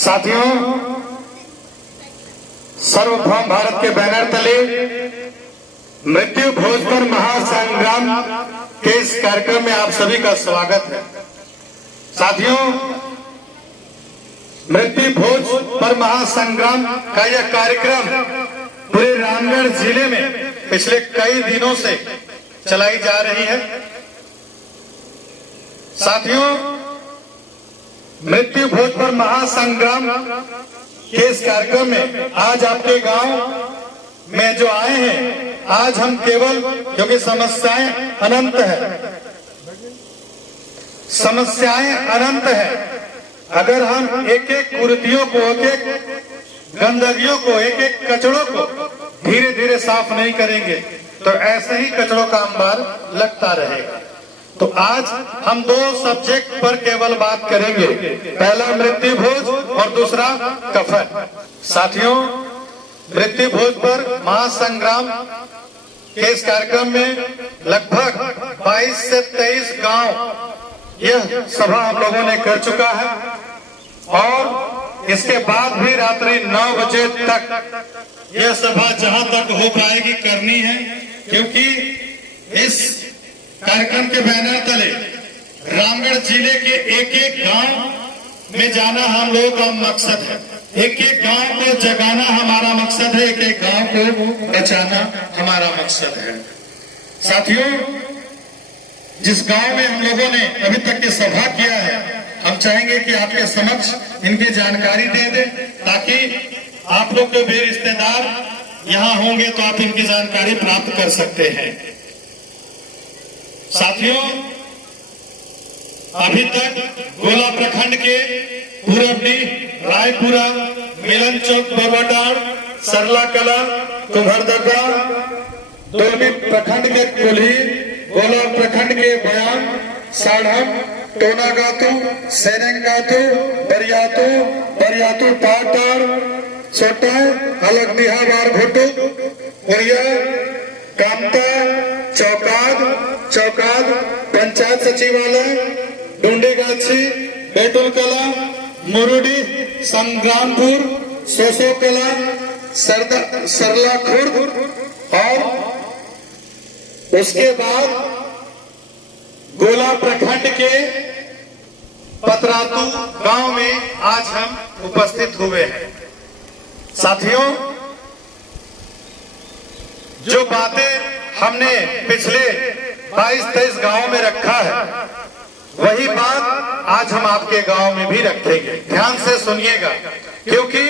साथियों, सर्वभौम भारत के बैनर तले मृत्यु भोज पर महासंग्राम के इस कार्यक्रम में आप सभी का स्वागत है। साथियों, मृत्यु भोज पर महासंग्राम का यह कार्यक्रम पूरे रामगढ़ जिले में पिछले कई दिनों से चलाई जा रही है। साथियों, मृत्यु भोज पर महासंग्राम के इस कार्यक्रम में आज आपके गांव में जो आए हैं, आज हम केवल, क्योंकि समस्याएं अनंत है, समस्याएं अनंत है, अगर हम एक एक कुरीतियों को, एक एक गंदगियों को, एक एक कचड़ों को धीरे धीरे साफ नहीं करेंगे तो ऐसे ही कचड़ों का अंबार लगता रहेगा। तो आज हम दो सब्जेक्ट पर केवल बात करेंगे, पहला मृत्यु भोज और दूसरा कफन। साथियों, मृत्यु भोज पर महासंग्राम के इस कार्यक्रम में लगभग 22 से 23 गांव यह सभा हम लोगों ने कर चुका है और इसके बाद भी रात्रि 9 बजे तक यह सभा जहां तक हो पाएगी करनी है, क्योंकि इस कार्यक्रम के बैनर तले रामगढ़ जिले के एक एक गांव में जाना हम लोगों का मकसद है। एक एक गांव को जगाना हमारा मकसद है, एक एक गांव को बचाना हमारा मकसद है। साथियों, जिस गांव में हम लोगों ने अभी तक ये सभा किया है, हम चाहेंगे कि आपके समक्ष इनकी जानकारी दे दें, ताकि आप लोग के भी रिश्तेदार यहाँ होंगे तो आप इनकी जानकारी प्राप्त कर सकते हैं। साथियों, अभी तक गोला प्रखंड के पूरबी, रायपुरा, मिलन चौक, बरवाटाड़, सरला कला, कुम्हरदगा, दोलमी प्रखंड के कुल्ही, गोला प्रखंड के बयान, साढ़म, टोनागातू, सेनेंगातू, बरियातू, बरियातू पाटाड़, छोटा, अलगदिहा बार घोटू, उड़िया, कामता, चौकाद, पंचायत सचिवालय, डूंडीगाछी, बेटुल कला, मुरुडी, संग्रामपुर, सोसो कला, सरला खुर्द और उसके बाद गोला प्रखंड के पतरातू गांव में आज हम उपस्थित हुए हैं। साथियों, जो बातें हमने पिछले 22-23 गांव में रखा है, वही बात आज हम आपके गांव में भी रखेंगे। ध्यान से सुनिएगा, क्योंकि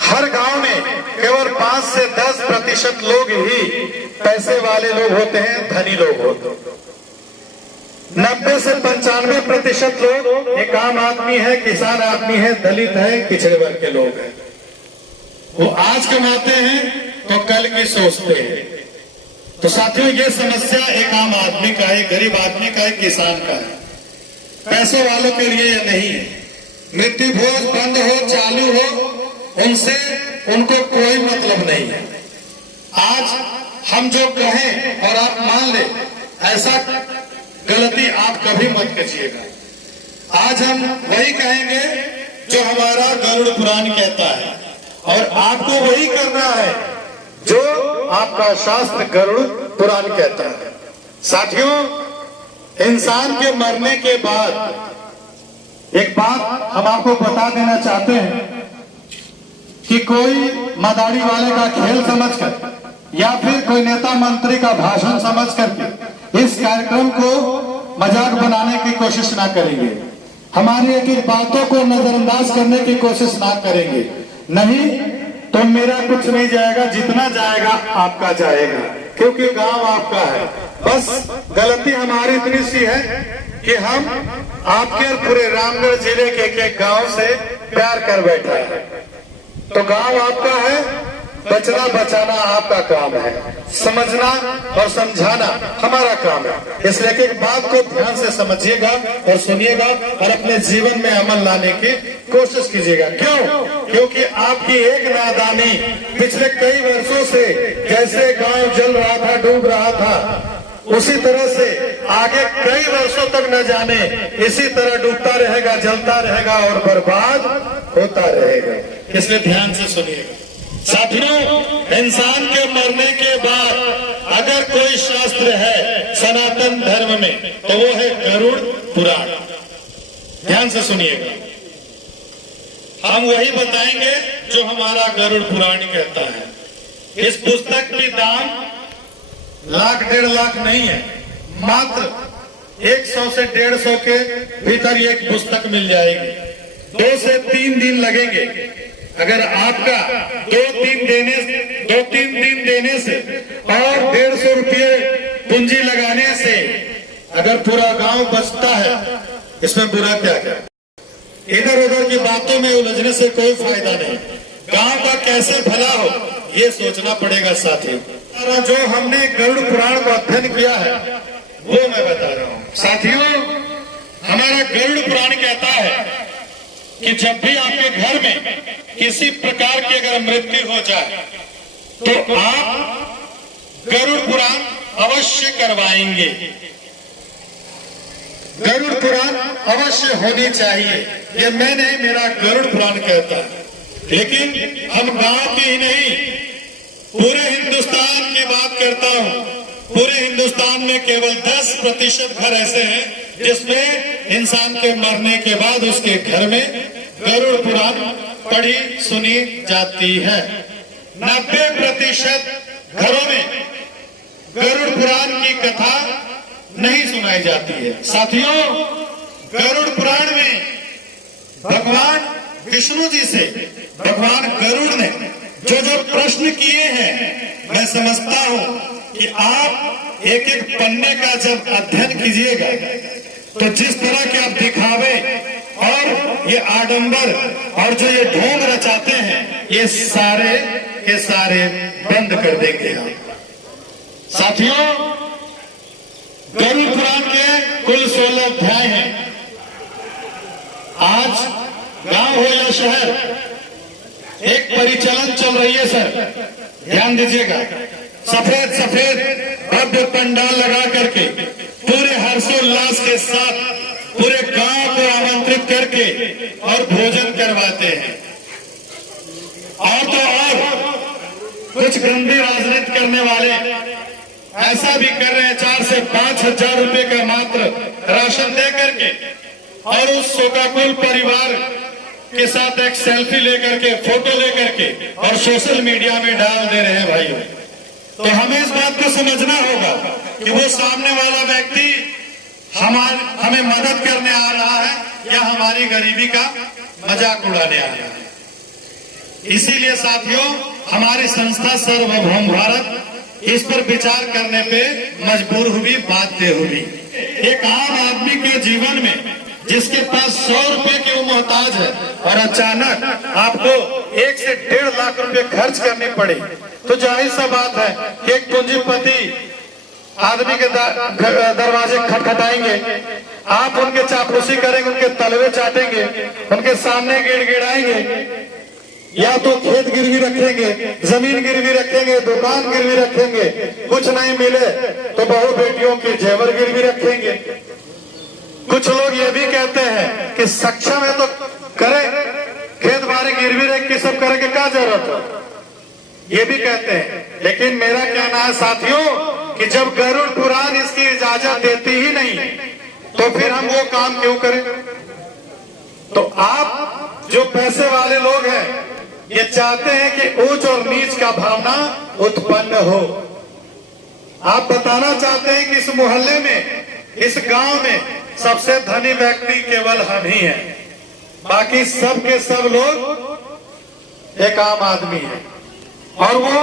हर गांव में केवल 5 से 10% लोग ही पैसे वाले लोग होते हैं, धनी लोग होते हैं। 90 से 95% लोग एक आम आदमी है, किसान आदमी है, दलित है, पिछड़े वर्ग के लोग हैं। वो आज कमाते हैं तो कल की सोचते हैं। तो साथियों, ये समस्या एक आम आदमी का है, गरीब आदमी का है, किसान का है, पैसों वालों के लिए यह नहीं है। मृत्यु भोज बंद हो, चालू हो, उनसे उनको कोई मतलब नहीं है। आज हम जो कहें और आप मान ले, ऐसा गलती आप कभी मत कीजिएगा। आज हम वही कहेंगे जो हमारा गरुड़ पुराण कहता है, और आपको वही करना है जो आपका शास्त्र गरुड़ पुराण कहता है। साथियों, इंसान के मरने के बाद एक बात हम आपको बता देना चाहते हैं कि कोई मदारी वाले का खेल समझकर या फिर कोई नेता मंत्री का भाषण समझ करके इस कार्यक्रम को मजाक बनाने की कोशिश ना करेंगे, हमारी एक एक बातों को नजरअंदाज करने की कोशिश ना करेंगे। नहीं तो मेरा कुछ नहीं जाएगा, जितना जाएगा आपका जाएगा, क्योंकि गांव आपका है। बस गलती हमारी इतनी सी है कि हम आपके और पूरे रामगढ़ जिले के एक गांव से प्यार कर बैठा है। तो गांव आपका है, बचना बचाना आपका काम है, समझना और समझाना हमारा काम है। इसलिए एक बात को ध्यान से समझिएगा और सुनिएगा और अपने जीवन में अमल लाने की कोशिश कीजिएगा। क्यों? क्योंकि आपकी एक नादानी पिछले कई वर्षों से, जैसे गांव जल रहा था, डूब रहा था, उसी तरह से आगे कई वर्षों तक न जाने इसी तरह डूबता रहेगा, जलता रहेगा और बर्बाद होता रहेगा। इसलिए ध्यान से सुनिएगा साथियों, इंसान के मरने के बाद अगर कोई शास्त्र है सनातन धर्म में तो वो है गरुड़ पुराण। ध्यान से सुनिएगा, हम वही बताएंगे जो हमारा गरुड़ पुराण कहता है। इस पुस्तक की दाम लाख 1.5 लाख नहीं है, मात्र 100 से 150 के भीतर ये एक पुस्तक मिल जाएगी। 2 से 3 दिन लगेंगे। अगर आपका 2-3 दिन देने से और 150 रुपये पूंजी लगाने से अगर पूरा गांव बचता है, इसमें बुरा क्या है? इधर उधर की बातों में उलझने से कोई फायदा नहीं। गांव का कैसे भला हो ये सोचना पड़ेगा साथियों। जो हमने गरुड़ पुराण को अध्ययन किया है वो मैं बता रहा हूँ साथियों। हमारा गरुड़ पुराण कहता है कि जब भी आपके घर में किसी प्रकार की अगर मृत्यु हो जाए तो आप गरुड़ पुराण अवश्य करवाएंगे। गरुड़ पुराण अवश्य होनी चाहिए। ये मैं नहीं, मेरा गरुड़ पुराण कहता है। लेकिन हम गांव की ही नहीं, पूरे हिंदुस्तान की बात करता हूं। पूरे हिंदुस्तान में केवल 10% घर ऐसे हैं जिसमें इंसान के मरने के बाद उसके घर में गरुड़ पुराण पढ़ी सुनी जाती है। 90% घरों में गरुड़ पुराण की कथा नहीं सुनाई जाती है। साथियों, गरुड़ पुराण में भगवान विष्णु जी से भगवान गरुड़ ने जो जो प्रश्न किए हैं, मैं समझता हूं कि आप एक एक पन्ने का जब अध्ययन कीजिएगा तो जिस तरह के आप दिखावे और ये आडंबर और जो ये ढोंग रचाते हैं, ये सारे बंद कर देंगे आप। साथियों, गरुड़ पुराण के कुल 16 अध्याय हैं। आज गांव हो या शहर, एक परिचालन चल रही है सर, ध्यान दीजिएगा। सफेद भव्य पंडाल लगा करके पूरे हर्षोल्लास के साथ पूरे गांव को आमंत्रित करके और भोजन करवाते हैं। और तो और कुछ गंदी राजनीति करने वाले ऐसा भी कर रहे हैं, 4 से 5 हजार रुपए का मात्र राशन दे करके और उस शोकाकुल परिवार के साथ एक सेल्फी लेकर के, फोटो लेकर के और सोशल मीडिया में डाल दे रहे हैं भाइयों। तो हमें इस बात को समझना होगा कि वो सामने वाला व्यक्ति हमें मदद करने आ रहा है या हमारी गरीबी का मजाक उड़ाने आ रहा है। इसीलिए साथियों, हमारी संस्था सार्वभौम भारत इस पर विचार करने पे मजबूर हुई, बाध्य हुई। एक आम आदमी के जीवन में जिसके पास 100 रुपए की वो मोहताज है और अचानक आपको 1 से 1.5 लाख रुपए खर्च करनी पड़ी, तो जाहिर सा बात है कि एक पूंजीपति आदमी के दरवाजे खटखटाएंगे, आप उनके चापलूसी करेंगे, उनके तलवे चाटेंगे, उनके सामने गिड़गिड़ाएंगे, या तो खेत गिरवी रखेंगे, जमीन गिरवी रखेंगे, दुकान गिरवी रखेंगे, कुछ नहीं मिले तो बहू बेटियों के जेवर गिरवी रखेंगे। कुछ लोग ये भी कहते हैं कि सक्षम है तो करे, खेत बाड़ी गिरवी रख के सब करे के क्या जरूरत है, ये भी कहते हैं। लेकिन मेरा कहना है साथियों कि जब गरुड़ पुराण इसकी इजाजत देती ही नहीं तो फिर हम वो काम क्यों करें। तो आप जो पैसे वाले लोग हैं ये चाहते हैं कि ऊंच और नीच का भावना उत्पन्न हो। आप बताना चाहते हैं कि इस मोहल्ले में, इस गांव में सबसे धनी व्यक्ति केवल हम ही हैं, बाकी सब के सब लोग एक आम आदमी है और वो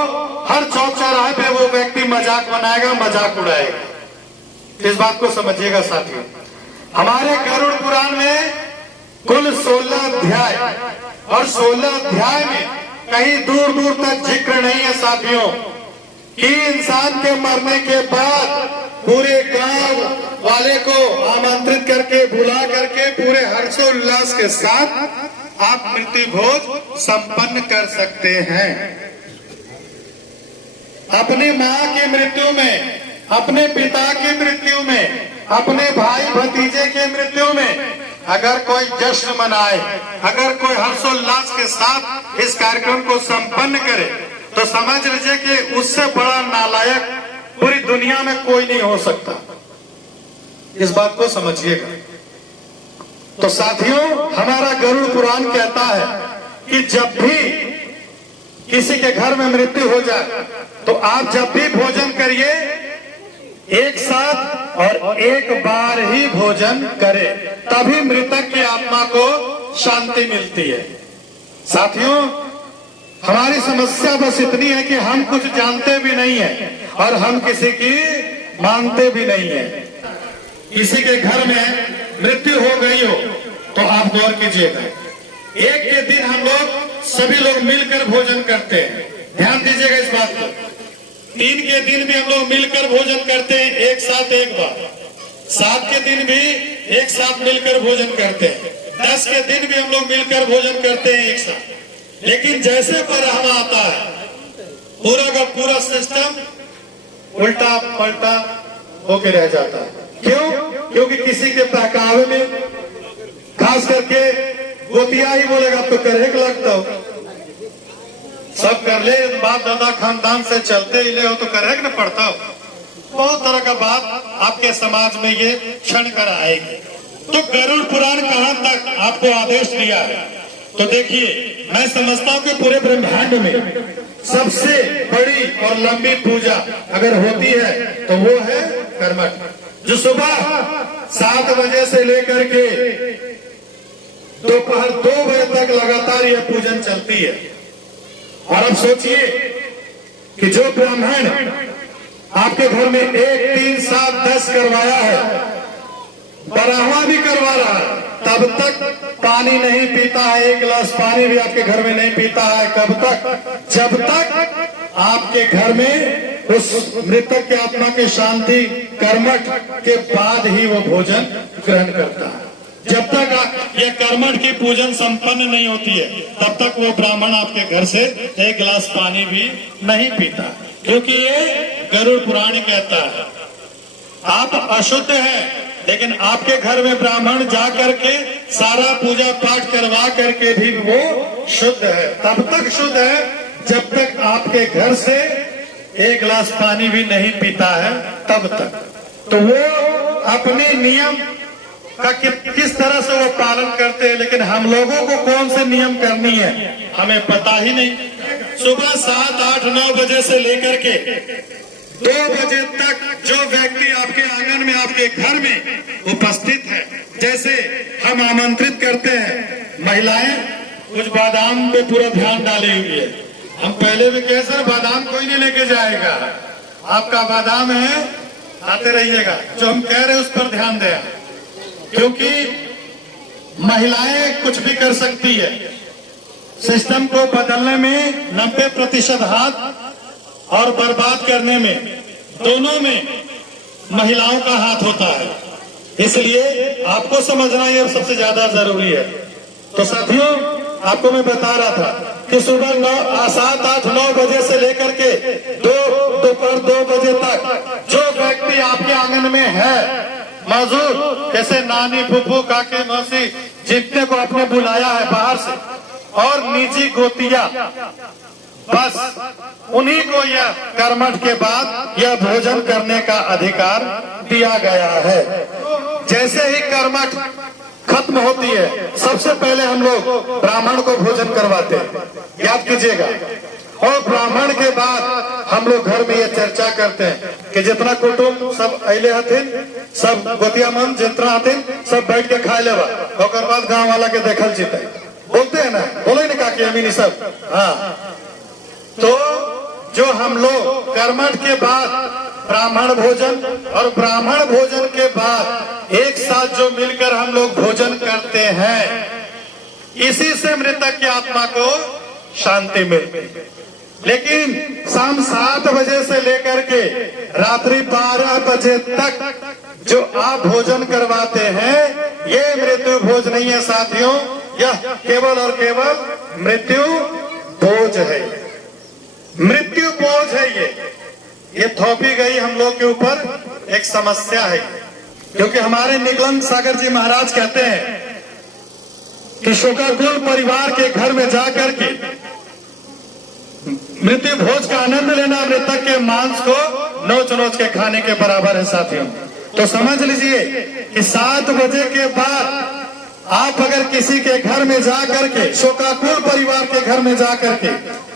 हर चौक चौराहे पे वो व्यक्ति मजाक बनाएगा, मजाक उड़ाएगा। इस बात को समझिएगा साथियों। हमारे गरुड़ पुराण में कुल 16 अध्याय और 16 अध्याय में कहीं दूर दूर तक जिक्र नहीं है साथियों कि इंसान के मरने के बाद पूरे गांव वाले को आमंत्रित करके, बुला करके पूरे हर्षोल्लास के साथ आप मृत्यु भोज संपन्न कर सकते हैं। अपनी मां की मृत्यु में अपने पिता की मृत्यु में, अपने भाई भतीजे की मृत्यु में अगर कोई जश्न मनाए, अगर कोई हर्षोल्लास के साथ इस कार्यक्रम को संपन्न करे, तो समझ लीजिए कि उससे बड़ा नालायक पूरी दुनिया में कोई नहीं हो सकता। इस बात को समझिएगा। तो साथियों, हमारा गरुड़ पुराण कहता है कि जब भी किसी के घर में मृत्यु हो जाए तो आप जब भी भोजन करिए एक साथ और एक बार ही भोजन करें, तभी मृतक की आत्मा को शांति मिलती है। साथियों, हमारी समस्या बस इतनी है कि हम कुछ जानते भी नहीं है और हम किसी की मानते भी नहीं है। किसी के घर में मृत्यु हो गई हो तो आप गौर कीजिएगा, एक के दिन हम लोग सभी लोग मिलकर भोजन करते हैं। ध्यान दीजिएगा इस बात को। 3 के दिन भी हम लोग मिलकर भोजन करते हैं एक साथ एक बार। 7 के दिन भी एक साथ मिलकर भोजन करते हैं। 10 के दिन भी हम लोग मिलकर भोजन करते हैं एक साथ। लेकिन जैसे बरहम आता है, पूरा का पूरा सिस्टम उल्टा पलटा होके रह जाता है। क्यों? क्योंकि किसी के बहकावे में, खास करके गोतिया ही बोलेगा अब तो करहे के लगता हो, सब कर ले, बाप दादा खानदान से चलते ही ले हो तो करहे न पड़ता हो। बहुत तरह का बात आपके समाज में ये क्षण कर आएगी। तो गरुड़ पुराण कहां तक आपको आदेश दिया है? तो देखिए, मैं समझता हूं कि पूरे ब्रह्मांड में सबसे बड़ी और लंबी पूजा अगर होती है तो वो है कर्मठ, जो सुबह 7 बजे से लेकर के दोपहर 2 बजे तक लगातार यह पूजन चलती है। और अब सोचिए कि जो ब्राह्मण आपके घर में 1, 3, 7, 10 करवाया है, बराहवा भी करवा रहा है, तब तक पानी नहीं पीता है, 1 गिलास पानी भी आपके घर में नहीं पीता है। कब तक? जब तक आपके घर में उस मृतक की आत्मा की शांति कर्मठ के बाद ही वो भोजन ग्रहण करता है। जब तक ये कर्मठ की पूजन संपन्न नहीं होती है, तब तक वो ब्राह्मण आपके घर से 1 गिलास पानी भी नहीं पीता, क्योंकि ये गरुड़ पुराण कहता है आप अशुद्ध हैं, लेकिन आपके घर में ब्राह्मण जा करके सारा पूजा पाठ करवा करके भी वो शुद्ध है। तब तक शुद्ध है जब तक आपके घर से 1 गिलास पानी भी नहीं पीता है, तब तक। तो वो अपने नियम का किस तरह से वो पालन करते हैं, लेकिन हम लोगों को कौन से नियम करनी है हमें पता ही नहीं। सुबह 7, 8, 9 बजे से लेकर के 2 बजे तक जो व्यक्ति आपके आंगन में, आपके घर में उपस्थित है, जैसे हम आमंत्रित करते हैं, महिलाएं कुछ बादाम पे पूरा ध्यान डाली हुई है। हम पहले भी कहे सर बादाम कोई नहीं लेके जाएगा, आपका बादाम है, आते रहिएगा। जो हम कह रहे हैं उस पर ध्यान दें, क्योंकि महिलाएं कुछ भी कर सकती है। सिस्टम को बदलने में 90% हाथ और बर्बाद करने में, दोनों में महिलाओं का हाथ होता है। इसलिए आपको समझना ये सबसे ज्यादा जरूरी है। तो साथियों, आपको मैं बता रहा था कि सुबह 7, 8, 9 बजे से लेकर के दोपहर 2 बजे तक जो व्यक्ति आपके आंगन में है मौजूद, जैसे नानी, फूफू, काके, मौसी, जितने को आपने बुलाया है बाहर से, और निजी गोतिया, बस उन्हीं को यह कर्मठ के बाद यह भोजन करने का अधिकार दिया गया है। जैसे ही कर्मठ खत्म होती है, सबसे पहले हम लोग ब्राह्मण को भोजन करवाते हैं, याद कीजिएगा। और ब्राह्मण के बाद हम लोग घर में ये चर्चा करते हैं कि जितना कुटुंब सब अले हथिन, सब गोतिया मन जितना हथिन, सब बैठ के खा लेवा, और बाद गांव वाला के देखल जीते, बोलते हैं ना, बोले ना काकी अमीनी सब। हाँ, तो जो हम लोग कर्मठ के बाद ब्राह्मण भोजन, और ब्राह्मण भोजन के बाद एक साथ जो मिलकर हम लोग भोजन करते हैं, इसी से मृतक की आत्मा को शांति मिलती है। लेकिन शाम 7 बजे से लेकर के रात्रि 12 बजे तक जो आप भोजन करवाते हैं, ये मृत्यु भोज नहीं है साथियों, यह केवल और केवल मृत्यु भोज है। मृत्यु बोझ है ये। ये थोपी गई हम लोग के ऊपर एक समस्या है, क्योंकि हमारे निगलंद सागर जी महाराज कहते हैं कि शोकाकुल परिवार के घर में जाकर के मृत्यु भोज का आनंद लेना मृतक के मांस को नोच नोच के खाने के बराबर है साथियों। तो समझ लीजिए कि 7 बजे के बाद आप अगर किसी के घर में जा करके, शोकाकुल परिवार के घर में जा करके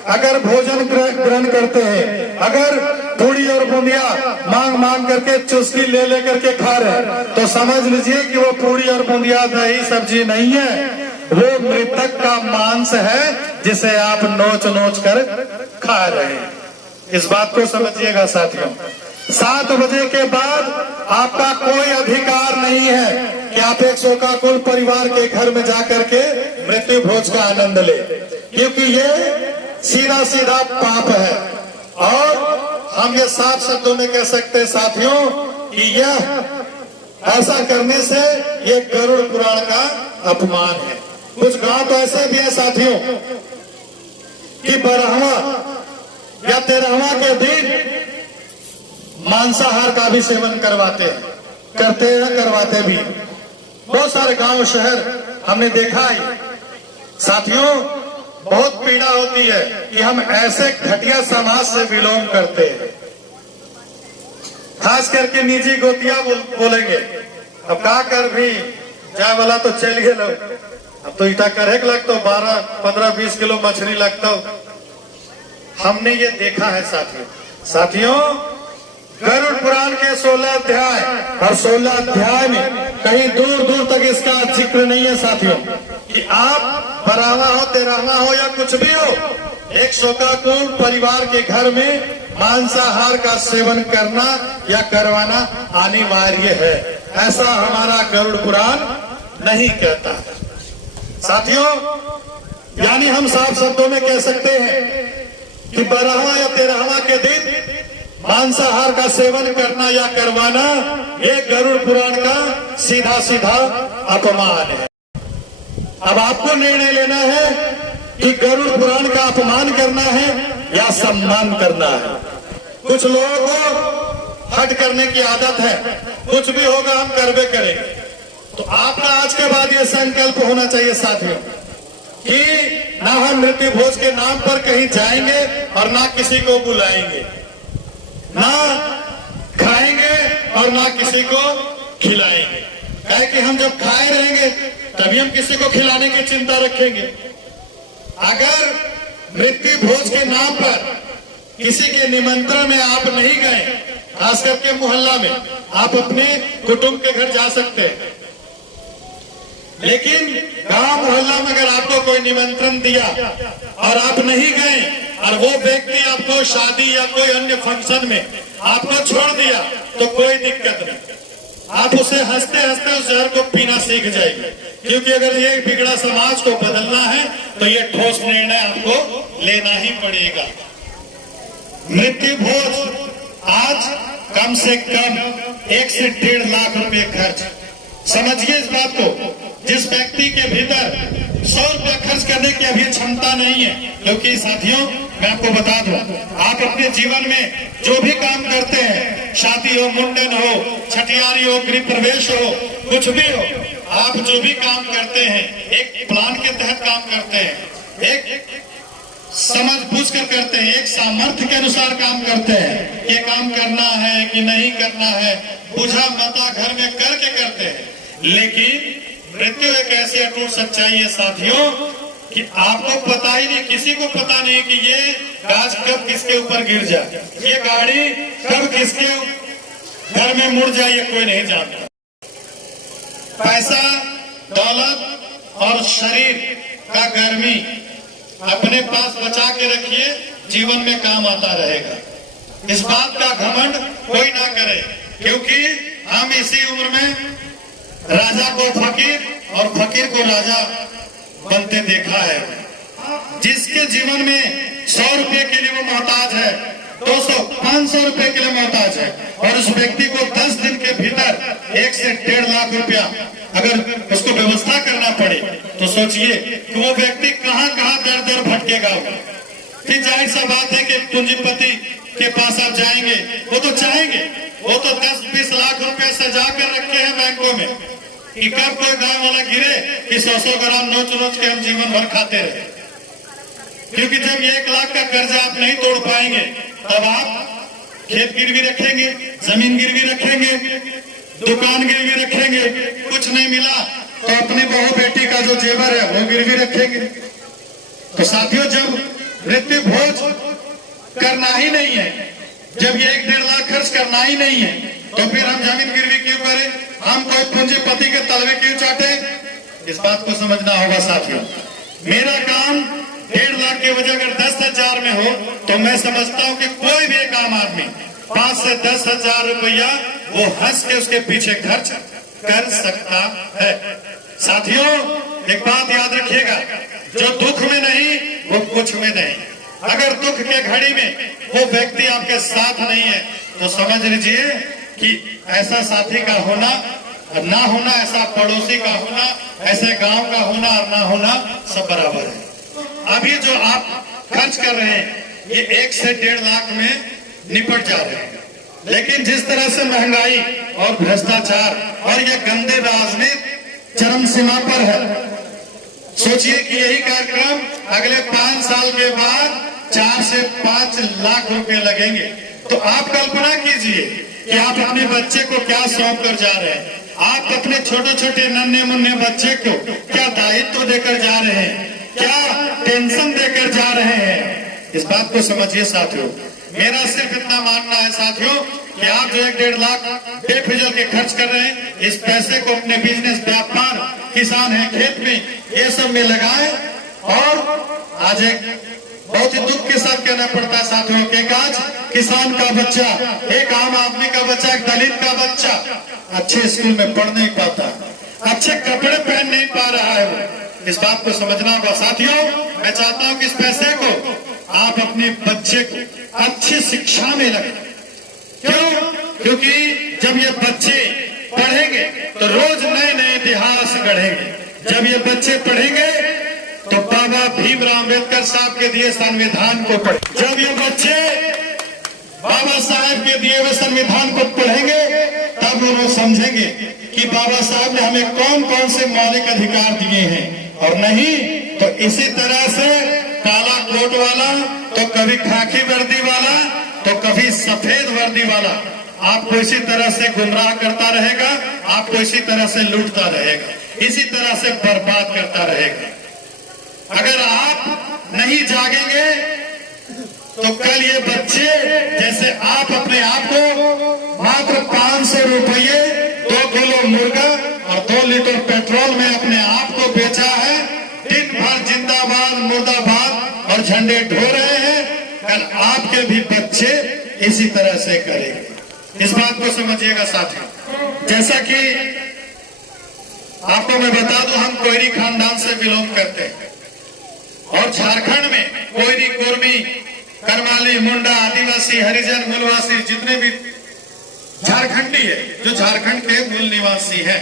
अगर भोजन ग्रहण करते हैं, अगर पूड़ी और बूंदिया मांग मांग करके चुस्की ले लेकर के खा रहे हैं, तो समझ लीजिए कि वो पूड़ी और बूंदिया दही सब्जी नहीं है, वो मृतक का मांस है जिसे आप नोच नोच कर खा रहे हैं। इस बात को समझिएगा साथियों। 7 बजे के बाद आपका कोई अधिकार नहीं है कि आप एक शोकाकुल परिवार के घर में जाकर के मृत्यु भोज का आनंद ले, क्योंकि ये सीधा सीधा पाप है। और हम ये साफ शब्दों में कह सकते हैं साथियों कि यह ऐसा करने से ये गरुड़ पुराण का अपमान है। कुछ गांव तो ऐसे भी है साथियों कि 12वां या 13वां के दिन मांसाहार का भी सेवन करवाते हैं, करते हैं, करवाते भी। बहुत सारे गांव शहर हमने देखा है साथियों। बहुत पीड़ा होती है कि हम ऐसे घटिया समाज से बिलोंग करते हैं। खास करके निजी गोतिया बोलेंगे, अब का कर भी जाए वाला तो चल गए लोग, अब तो इटा करे लगता 12, 15, 20 किलो मछली लगता। हमने ये देखा है साथियों। गरुड़ पुराण के 16 अध्याय और 16 अध्याय में कहीं दूर दूर तक इसका जिक्र नहीं है साथियों कि आप 12वां हो, 13वां हो या कुछ भी हो, एक शोकाकुल परिवार के घर में मांसाहार का सेवन करना या करवाना अनिवार्य है। ऐसा हमारा गरुड़ पुराण नहीं कहता साथियों। यानी हम साफ शब्दों में कह सकते हैं कि 12वां या 13वां के दिन मांसाहार का सेवन करना या करवाना ये गरुड़ पुराण का सीधा सीधा अपमान है। अब आपको निर्णय लेना है कि गरुड़ पुराण का अपमान करना है या सम्मान करना है। कुछ लोगों को हट करने की आदत है, कुछ भी होगा हम करवे करेंगे। तो आपका आज के बाद ये संकल्प होना चाहिए साथियों कि ना हम मृत्यु भोज के नाम पर कहीं जाएंगे और ना किसी को बुलाएंगे, ना खाएंगे और ना किसी को खिलाएंगे। क्या कि हम जब खाए रहेंगे तभी हम किसी को खिलाने की चिंता रखेंगे। अगर मृत्यु भोज के नाम पर किसी के निमंत्रण में आप नहीं गए, खास करके मोहल्ला में, आप अपने कुटुंब के घर जा सकते हैं, लेकिन गांव मोहल्ला में अगर आपको कोई निमंत्रण दिया और आप नहीं गए और वो व्यक्ति आपको शादी या कोई अन्य फंक्शन में आपको छोड़ दिया तो कोई दिक्कत नहीं, आप उसे हंसते हंसते उस जहर को पीना सीख जाएंगे। क्योंकि अगर ये बिगड़ा समाज को बदलना है तो ये ठोस निर्णय आपको लेना ही पड़ेगा। मृत्यु भोज आज कम से कम 1 से 1.5 लाख रुपए खर्च। समझिए इस बात को, जिस व्यक्ति के भीतर 100 रुपया खर्च करने की अभी क्षमता नहीं है, क्योंकि साथियों मैं आपको बता दूं, आप अपने जीवन में जो भी काम करते हैं, शादी हो, मुंडन हो, छठियारी हो, गृह प्रवेश हो, कुछ भी हो, आप जो भी काम करते हैं एक प्लान के तहत काम करते हैं, एक समझ बूझ कर करते हैं, एक सामर्थ्य के अनुसार काम करते हैं। ये काम करना है कि नहीं करना है, बुझा मता घर में करके करते हैं। लेकिन मृत्यु एक ऐसी अटूट सच्चाई है साथियों कि आपको पता ही नहीं, किसी को पता नहीं कि ये गाज कब किसके ऊपर गिर जाए, ये गाड़ी कब किसके घर में मुड़ जाए, ये कोई नहीं जानता। पैसा, दौलत और शरीर का गर्मी अपने पास बचा के रखिए, जीवन में काम आता रहेगा। इस बात का घमंड कोई ना करे, क्योंकि हम इसी उम्र में राजा को फकीर और फकीर को राजा बनते देखा है। जिसके जीवन में 100 रुपए के लिए वो मोहताज है, 200, 500 रुपए के लिए मोहताज है, और उस व्यक्ति को 10 दिन के भीतर 1 से 1.5 लाख रुपया अगर उसको व्यवस्था करना पड़े तो सोचिए कि वो व्यक्ति कहां कहां दर दर भटकेगा। फिर जाहिर सा बात है कि पूंजीपति के पास आप जाएंगे, वो तो चाहेंगे, वो तो 10-20 लाख रुपए सजा कर रखे हैं बैंकों में कि कब कोई गांव वाला गिरे कि 100-100 ग्राम नोच के हम जीवन भर खाते रहे। क्योंकि जब 1 लाख का कर्जा आप नहीं तोड़ पाएंगे तब आप खेत गिरवी रखेंगे, जमीन गिरवी रखेंगे, दुकान गिरवी रखेंगे, कुछ नहीं मिला तो अपनी बहू बेटी का जो जेवर है वो गिरवी रखेंगे। तो साथियों, जब मृत्यु भोज करना ही नहीं है, जब ये 1-1.5 लाख खर्च करना ही नहीं है, तो फिर हम जमीन गिरवी क्यों करें, हम कोई पूंजीपति के तलवे क्यों चाटे? इस बात को समझना होगा साथियों। मेरा काम 1.5 लाख की वजह अगर 10,000 में हो तो मैं समझता हूं कि कोई भी एक आम आदमी 5 से 10,000 रुपया वो हंस के उसके पीछे खर्च कर सकता है। साथियों, एक बात याद रखिएगा, जो दुख में नहीं वो कुछ में नहीं। अगर दुख के घड़ी में वो व्यक्ति आपके साथ नहीं है तो समझ लीजिए कि ऐसा साथी का होना और ना होना, ऐसा पड़ोसी का होना, ऐसे गांव का होना और ना होना सब बराबर है। अभी जो आप खर्च कर रहे हैं ये 1 से 1.5 लाख में निपट जा रहे हैं, लेकिन जिस तरह से महंगाई और भ्रष्टाचार और ये गंदे राजनीति चरम सीमा पर है, सोचिए कि यही कार्यक्रम अगले 5 साल के बाद 4 से 5 लाख रुपए लगेंगे। तो आप कल्पना कीजिए कि आप अपने बच्चे को क्या सौंप कर जा रहे हैं, आप अपने छोटे छोटे नन्हे मुन्ने बच्चे को क्या दायित्व देकर जा रहे हैं, क्या टेंशन देकर जा रहे हैं। इस बात को समझिए साथियों। मेरा सिर्फ इतना मानना है साथियों कि आप जो 1-1.5 लाख बेफिजूल के खर्च कर रहे हैं, इस पैसे को अपने बिजनेस, व्यापार, किसान है, खेत में, ये सब में लगाएं। और आज एक बहुत ही दुख के साथ कहना पड़ता है साथियों कि आज किसान का बच्चा, एक आम आदमी का बच्चा, एक दलित का बच्चा अच्छे स्कूल में पढ़ नहीं पाता, अच्छे कपड़े पहन नहीं पा रहा है वो। इस बात को समझना होगा साथियों। मैं चाहता हूं कि इस पैसे को आप अपने बच्चे को अच्छी शिक्षा में लगाएं। क्यों? क्योंकि जब ये बच्चे पढ़ेंगे तो रोज नए नए इतिहास गढ़ेंगे। जब ये बच्चे पढ़ेंगे तो बाबा भीमराव अम्बेडकर साहब के दिए संविधान को पढ़े। जब ये बच्चे बाबा साहब के दिए हुए संविधान को पढ़ेंगे तब वो लोग समझेंगे कि बाबा साहब ने हमें कौन कौन से मौलिक अधिकार दिए हैं, और नहीं तो इसी तरह से काला कोट वाला, तो कभी खाकी वर्दी वाला, तो कभी सफेद वर्दी वाला आपको इसी तरह से गुमराह करता रहेगा, आपको इसी तरह से लूटता रहेगा, इसी तरह से बर्बाद करता रहेगा। अगर आप नहीं जागेंगे तो कल ये बच्चे जैसे आप अपने आप को मात्र 500 रुपये 2 किलो मुर्गा और 2 लीटर पेट्रोल में अपने आप को बेचा है, दिन भर जिंदाबाद मुर्दाबाद और झंडे ढो रहे हैं, कल आपके भी बच्चे इसी तरह से करेंगे। इस बात को समझिएगा साथियों। जैसा कि आपको मैं बता दूं, हम कोयरी खानदान से बिलोंग करते हैं और झारखंड में कोयरी, कुर्मी, करमाली, मुंडा, आदिवासी, हरिजन, मूलवासी जितने भी झारखंडी है, जो झारखंड के मूल निवासी हैं,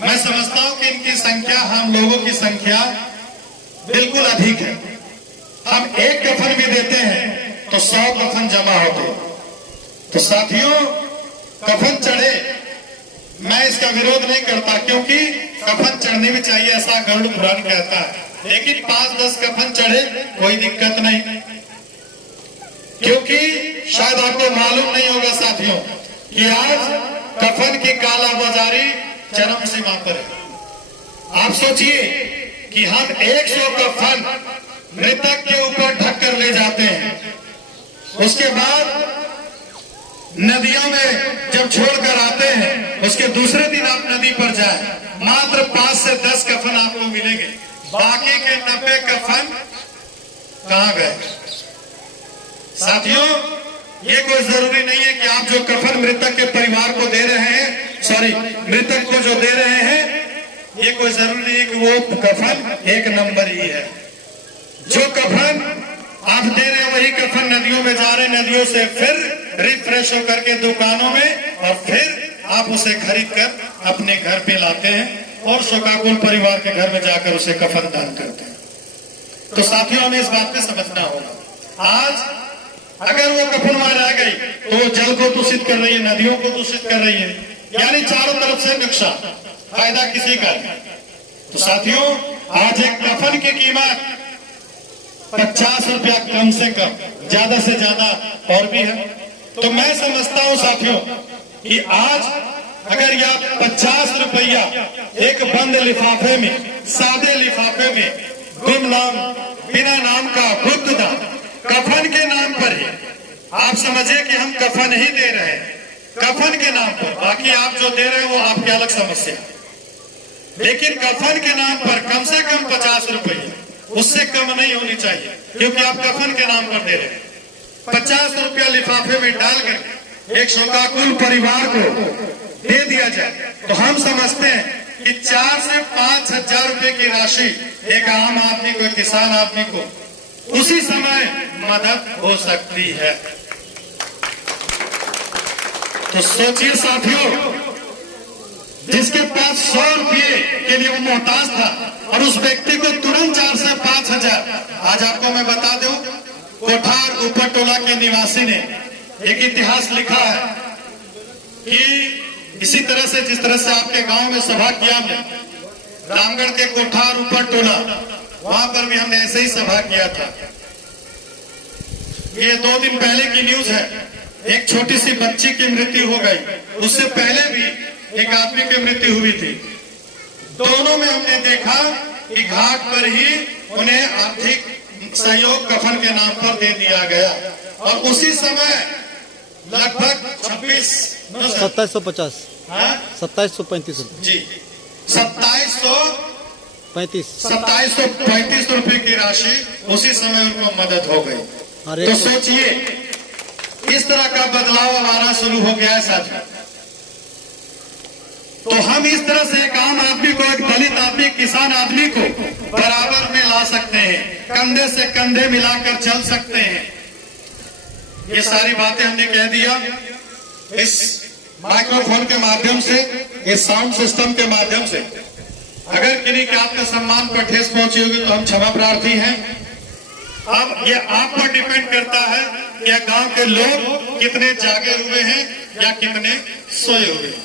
मैं समझता हूं कि इनकी संख्या हम लोगों की संख्या बिल्कुल अधिक है। हम एक कफन भी देते हैं तो 100 कफन जमा होते हैं। तो साथियों, कफन चढ़े, मैं इसका विरोध नहीं करता, क्योंकि कफन चढ़ने भी चाहिए ऐसा गरुड़ पुराण कहता है, लेकिन 5-10 कफन चढ़े कोई दिक्कत नहीं। क्योंकि शायद आपको मालूम नहीं होगा साथियों कि आज कफन की कालाबाजारी चरम सीमा पर है। आप सोचिए कि हम 100 कफन मृतक के ऊपर ढककर ले जाते हैं, उसके बाद नदियों में जब छोड़कर आते हैं, उसके दूसरे दिन आप नदी पर जाएं, मात्र 5 से 10 कफन आपको मिलेंगे, बाकी के 90 कफन कहां गए? साथियों, ये कोई जरूरी नहीं है कि आप जो कफन मृतक के परिवार को दे रहे हैं, मृतक को जो दे रहे हैं, ये कोई जरूरी नहीं है कि वो कफन 1 नंबर ही है। जो कफन आप दे रहे हैं वही कफन नदियों में जा रहे हैं, नदियों से फिर रिफ्रेश होकर के दुकानों में, और फिर आप उसे खरीद कर अपने घर पे लाते हैं और शोकाकुल परिवार के घर में जाकर उसे कफन दान करते हैं। तो साथियों, हमें इस बात पे समझना होगा, आज अगर वो कफन वहां रह गई तो वो जल को दूषित कर रही है, नदियों को दूषित कर रही है, यानी चारों तरफ से नुकसान, फायदा किसी का नहीं। तो साथियों, आज एक कफन की कीमत 50 रुपया कम से कम, ज्यादा से ज्यादा और भी है। तो मैं समझता हूं साथियों कि आज अगर यह 50 रुपया एक बंद लिफाफे में, सादे लिफाफे में, गुमनाम, बिना नाम का गुप्त दान, कफन के नाम पर ही, आप समझिए कि हम कफन ही दे रहे हैं, कफन के नाम पर, बाकी आप जो दे रहे हैं वो आपकी अलग समस्या, लेकिन कफन के नाम पर कम से कम 50 रुपये, उससे कम नहीं होनी चाहिए, क्योंकि आप कफन के नाम पर दे रहे हैं। 50 रुपया लिफाफे में डालकर एक शोकाकुल परिवार को दे दिया जाए तो हम समझते हैं कि 4 से 5 हजार रुपए की राशि एक आम आदमी को, किसान आदमी को उसी समय मदद हो सकती है। तो सोचिए साथियों, जिसके पास 100 रुपये के लिए वो मोहताज था और उस व्यक्ति को तुरंत 4 से 5 हजार, आज आपको मैं बता दूं, कोठार ऊपर टोला के निवासी ने एक इतिहास लिखा है कि इसी तरह से, जिस तरह से आपके गांव में सभा किया हमने, रामगढ़ के कोठार ऊपर टोला, वहां पर भी हमने ऐसे ही सभा किया था। ये 2 दिन पहले की न्यूज है, एक छोटी सी बच्ची की मृत्यु हो गई, उससे पहले भी एक आदमी की मृत्यु हुई थी। दोनों में हमने देखा कि घाट पर ही उन्हें आर्थिक सहयोग कफन के नाम पर दे दिया गया और उसी समय लगभग 2750 2735 जी 2735 रुपए की राशि उसी समय उनको मदद हो गई। तो सोचिए, इस तरह का बदलाव हमारा शुरू हो गया है साथियों। तो हम इस तरह से एक आम आदमी को, एक दलित आदमी, किसान आदमी को बराबर में ला सकते हैं, कंधे से कंधे मिलाकर चल सकते हैं। ये सारी बातें हमने कह दिया इस माइक्रोफोन के माध्यम से, इस साउंड सिस्टम के माध्यम से। अगर किन्हीं के आपके सम्मान पर ठेस पहुंची होगी तो हम क्षमा प्रार्थी हैं। अब ये आप पर डिपेंड करता है कि गांव के लोग कितने जागे हुए हैं या कितने सोए हुए हैं।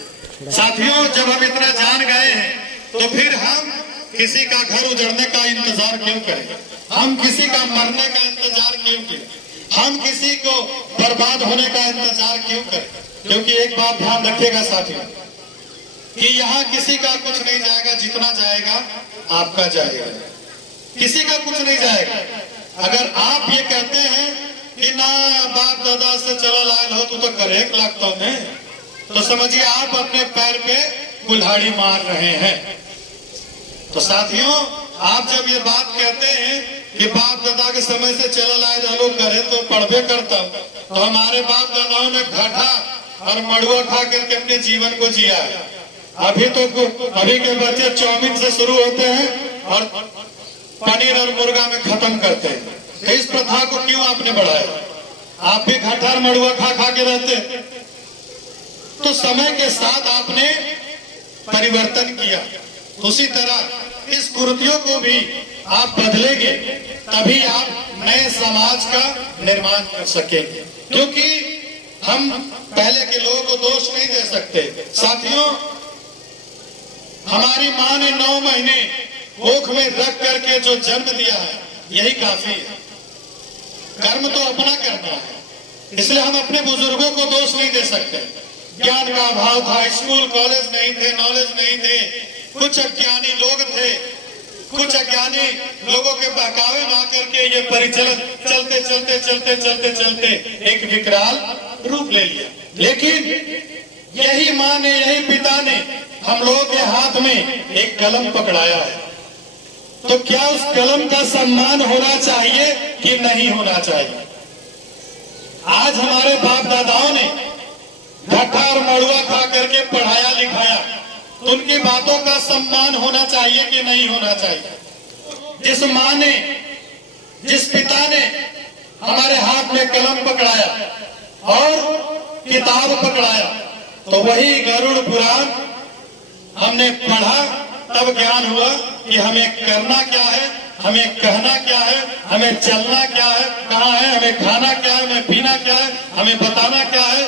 साथियों, जब हम इतना जान गए हैं तो फिर हम किसी का घर उजड़ने का इंतजार क्यों करें? हम किसी का मरने का इंतजार क्यों करें? हम किसी को बर्बाद होने का इंतजार क्यों करें? क्योंकि एक बात ध्यान रखिएगा साथियों कि यहाँ किसी का कुछ नहीं जाएगा, जितना जाएगा आपका जाएगा, किसी का कुछ नहीं जाएगा। अगर आप ये कहते हैं कि ना बाप दादा से चला लायल हो तो करेक्ट लगता हूं, तो समझिए आप अपने पैर पे कुल्हाड़ी मार रहे हैं। तो साथियों, आप जब ये बात कहते हैं कि बाप दादा के समय से चला लायल लोग करे तो पढ़वे करता हूं, तो हमारे बाप दादाओं ने घाटा और मड़ुआ खा करके अपने जीवन को जिया है। अभी के बच्चे चाउमीन से शुरू होते हैं और पनीर और मुर्गा में खत्म करते हैं। तो इस प्रथा को क्यों आपने बढ़ाया? आप भी घाटा और मड़ुआ खा के रहते। तो समय के साथ आपने परिवर्तन किया, उसी तरह इस कुरीतियों को भी आप बदलेंगे, तभी आप नए समाज का निर्माण कर सकेंगे। क्योंकि हम पहले के लोगों को दोष नहीं दे सकते। साथियों, हमारी माँ ने 9 महीने कोख में रख करके जो जन्म दिया है, यही काफी है। कर्म तो अपना करना है, इसलिए हम अपने बुजुर्गों को दोष नहीं दे सकते। ज्ञान का अभाव था, स्कूल कॉलेज नहीं थे, नॉलेज नहीं थे, कुछ अज्ञानी लोग थे, कुछ अज्ञानी लोगों के बहकावे में आकर के ये परिचालन चलते चलते चलते चलते चलते एक विकराल रूप ले लिया। लेकिन यही माँ ने, यही पिता ने हम लोगों के हाथ में एक कलम पकड़ाया है। तो क्या उस कलम का सम्मान होना चाहिए कि नहीं होना चाहिए? आज हमारे बाप दादाओं ने घट्टा और मड़ुआ खा करके पढ़ाया लिखाया, तो उनकी बातों का सम्मान होना चाहिए कि नहीं होना चाहिए? जिस माँ ने, जिस पिता ने हमारे हाथ में कलम पकड़ाया और किताब पकड़ाया, तो वही गरुड़ पुराण हमने पढ़ा, तब ज्ञान हुआ कि हमें करना क्या है, हमें कहना क्या है, हमें चलना क्या है, कहाँ है, हमें खाना क्या है, हमें पीना क्या है, हमें बताना क्या है,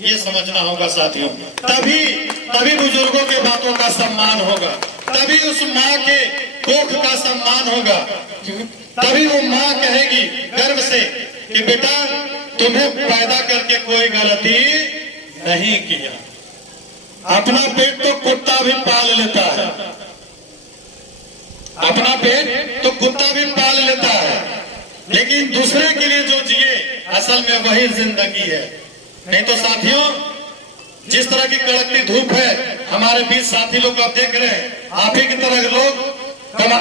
ये समझना होगा साथियों। तभी बुजुर्गों के बातों का सम्मान होगा, तभी उस माँ के कोख का सम्मान होगा, तभी वो माँ कहेगी गर्व से कि बेटा तुम्हें पैदा करके कोई गलती नहीं किया। अपना पेट तो कुत्ता भी पाल लेता है, अपना पेट तो कुत्ता भी पाल लेता है, लेकिन दूसरे के लिए जो जिए असल में वही जिंदगी है। नहीं तो साथियों, जिस तरह की कड़कती धूप है, हमारे बीच साथी लोग आप देख रहे हैं, आप ही की तरह लोग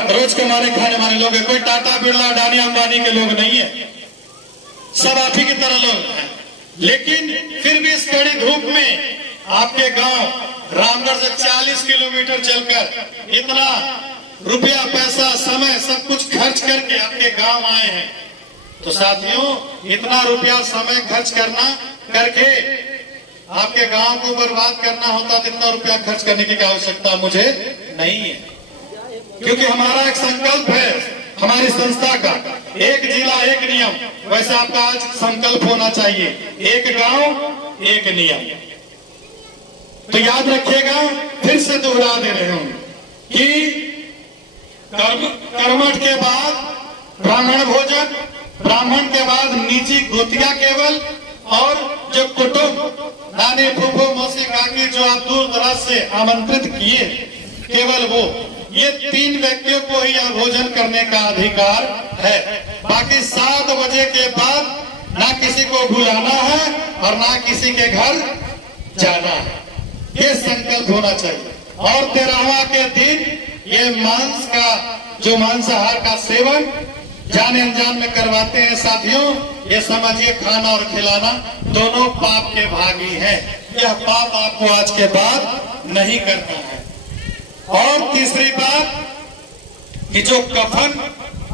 रोज कमाने खाने वाले लोग हैं। कोई टाटा बिरला अडानी अंबानी के लोग नहीं है, सब आप ही की तरह लोग हैं। लेकिन फिर भी इस कड़ी धूप में आपके गांव रामगढ़ से 40 किलोमीटर चलकर इतना रुपया पैसा समय सब कुछ खर्च करके आपके गांव आए हैं। तो साथियों, इतना रुपया समय खर्च करके आपके गांव को बर्बाद करना होता तो इतना रुपया खर्च करने की आवश्यकता मुझे नहीं है, क्योंकि हमारा एक संकल्प है हमारी संस्था का, एक जिला एक नियम। वैसे आपका आज संकल्प होना चाहिए, एक गांव एक नियम। तो याद रखिएगा, फिर से दोहरा दे रहे हूं कि कर्मठ के बाद ब्राह्मण भोजन, ब्राह्मण के बाद निजी गोतिया केवल, और जो कुटुंब नानी फूफू मौसी काकी जो आप दूर दराज से आमंत्रित किए केवल वो, ये 3 व्यक्तियों को ही यहाँ भोजन करने का अधिकार है। बाकी 7 बजे के बाद ना किसी को बुलाना है और ना किसी के घर जाना है, ये संकल्प होना चाहिए। और 13वां के दिन ये मांस का जो मांसाहार का सेवन जाने अनजान में करवाते हैं साथियों, ये समझिए खाना और खिलाना दोनों पाप के भागी हैं। यह पाप आपको आज के बाद नहीं करना है। और तीसरी बात कि जो कफन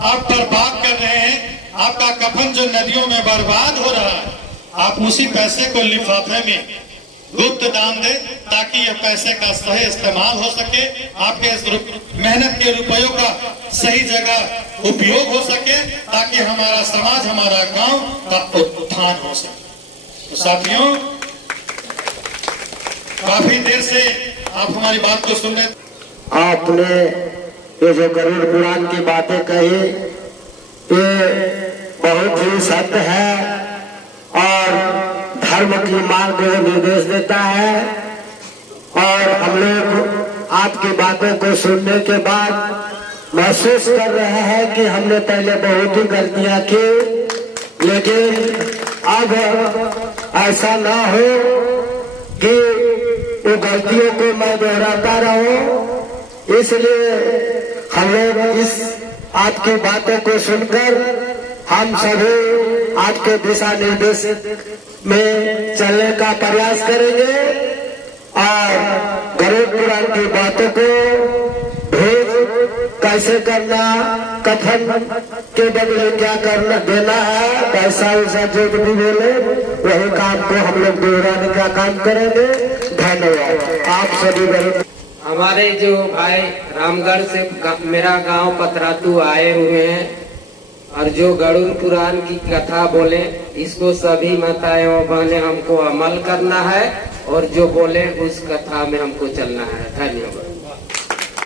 आप बर्बाद कर रहे हैं, आपका कफन जो नदियों में बर्बाद हो रहा है, आप उसी पैसे को लिफाफे में गुप्त दान दे, ताकि यह पैसे का सही इस्तेमाल हो सके, आपके मेहनत के रुपयों का सही जगह उपयोग हो सके, ताकि हमारा समाज, हमारा गांव का उत्थान हो सके। तो साथियों, काफी देर से आप हमारी बात को सुन रहे। आपने ये जो गरुड़ पुराण की बातें कही, ये बहुत ही सत्य है और धर्म की मार्ग निर्देश देता है। और हम लोग आपकी बातों को सुनने के बाद महसूस कर रहे हैं कि हमने पहले बहुत ही गलतियां की, लेकिन अब ऐसा ना हो कि वो गलतियों को मैं दोहराता रहूं। इसलिए हम लोग इस आपकी बातों को सुनकर हम सभी आपके दिशा निर्देश में चलने का प्रयास करेंगे और गरुड़ पुराण की बातों को भेद कैसे करना, कथन के बदले क्या करना देना है, पैसा वैसा जो भी बोले वही काम को हम लोग दोहराने का काम करेंगे। धन्यवाद। आप सभी गरुड़ हमारे जो भाई रामगढ़ से मेरा गांव पतरातू आए हुए हैं और जो गरुड़ पुराण की कथा बोले, इसको सभी माता एवं बहनें हमको अमल करना है और जो बोले उस कथा में हमको चलना है। धन्यवाद।